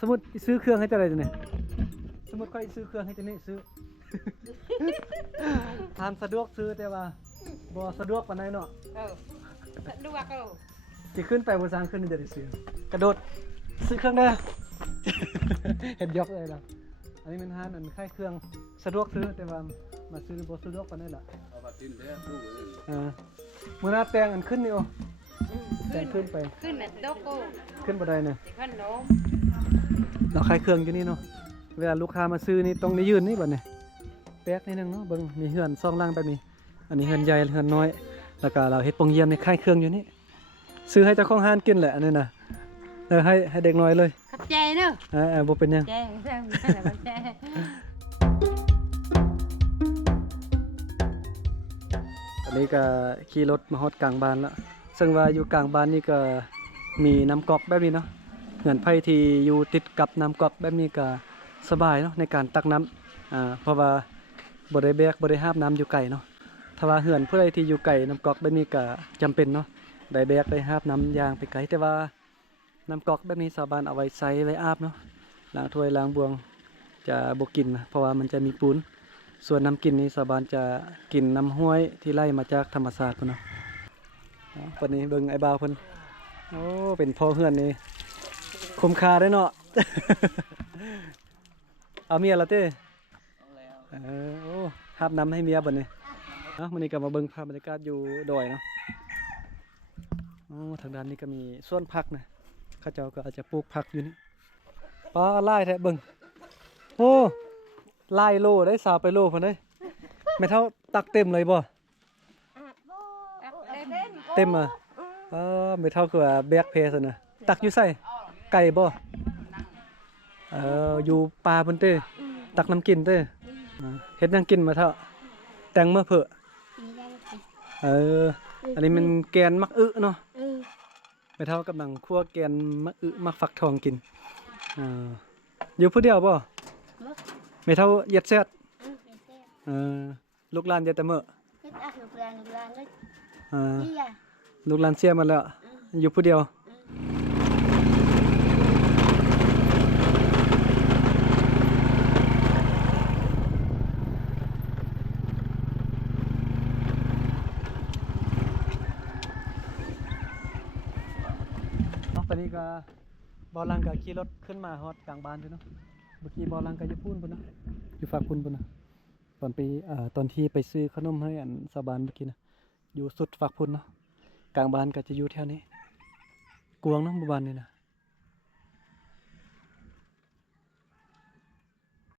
สมมุติซื้อเครื่องให้จะอะไรเนี่ยสมมุติค่อยซื้อเครื่องให้จะนี่ซื้อ ทานสะดวกซื้อแต่ว่าบ่สะดวกปานใดเนาะ สะดวกสิขึ้นไปบนสร้างขึ้นนี่จะได้ซื้อกระโดดซื้อเครื่องได้ เห็นยกเลยล่ะอันนี้มันห้านอันค่ายเครื่องสะดวกซื้อแต่ว่ามาซื้อบ่สะดวกปานใดล่ะเอาบัตรดินแล้วลูกเอ้ย มื้อหน้าแต่งอันขึ้นนี่โอแต่งขึ้นไป ขึ้นน่ะโตโก ขึ้นบ่ได้เนี่ย สิขนม เราขายเครื่องอยู่นี่เนาะเวลาลูกค้ามาซื้อนี่ต้องได้ยืนนี่บัดนี้แป๊กนิดนึงเนาะเบิ่งมีเฮือนซองล่างแบบนี้อันนี้เฮือนใหญ่เฮือนน้อยแล้วก็เราเฮ็ดปงเยี่ยมนี่ขายเครื่องอยู่นี่ซื้อให้เจ้าของห้านกินแหละอันนี้น่ะให้เด็กน้อยเลย ขับใจเด้อ บ่เป็นหยัง ใจใจใจ อันนี้ก็ขี่รถมาฮอดกลางบ้านแล้วซึ่งว่าอยู่กลางบ้านนี่ก็มีน้ำก๊อกแบบนี้เนาะเหือนไผที่อยู่ติดกับน้ำก๊อกแบบนี้ก็สบายเนาะในการตักน้ำเพราะว่าบ่ได้แบกบ่ได้หาบน้ำอยู่ไกลเนาะถ้าว่าเหือนผู้ใดที่อยู่ไกลน้ำก๊อกแบบนี้ก็จำเป็นเนาะได้แบกได้หาบน้ำยางไปไกลแต่ว่าน้ำก๊อกแบบนี้ชาวบ้านเอาไว้ใช้ไว้อาบเนาะล้างถ้วยล้างบวงจะบ่กินนะเพราะว่ามันจะมีปูนส่วนน้ำกินนี้ชาวบ้านจะกินน้ำห้วยที่ไล่มาจากธรรมชาติพุ่นเนาะวันนี้เบิ่งไอ้บ่าวเพิ่นโอ้เป็นพ่อเฮือนนี่คุ้มค่าได้เนาะ เอาเมียละเต้ เอาแล้ว โอ้หาบน้ำให้เมียบัดนี้มื้อนี้ก็มาเบิ่งภาพบรรยากาศอยู่ดอยเนาะโอ้ทางด้านนี้ก็มีสวนผักนะเขาเจ้าก็อาจจะปลูกผักอยู่นี่ปลาลายแท้เบิ่งโอ้ลายโลได้สาวไปโลพุ่นเด้ยไม่เท่าตักเต็มเลยบ่เต็มอ่ะไม่เท่าคือว่าแบกเพซะนะตักอยู่ใส่ไก่บ่อยู่ปลาเพิ่นเต้ตักน้ำกินเต้เฮ็ดหยังกินมาเท่าแตงเมื่อเผอะอันนี้มันแกนมักอึเนาะไม่เท่ากำลังคั่วแกนมักอึมักฟักทองกินอยู่ผู้เดียวบ่ไม่เท่าเหย็ดแซ่ดลูกหลานเยอะแต่เมื่อลูกหลานเสียมาแล้วอยู่ผู้เดียวตอนนี้ก็บอลังก็ขี่รถขึ้นมาฮอดกลางบ้านด้วยเนาะเมื่อกี้บอลังก็อยู่พูนพุ่นนะอยู่ฝากพุ่นนะตอนที่ไปซื้อขนมให้อันสาบานเมื่อกี้นะอยู่สุดฝากพุ่นเนาะกลางบ้านก็จะอยู่แถวนี้กวางเนาะหมู่บ้านนี่นะ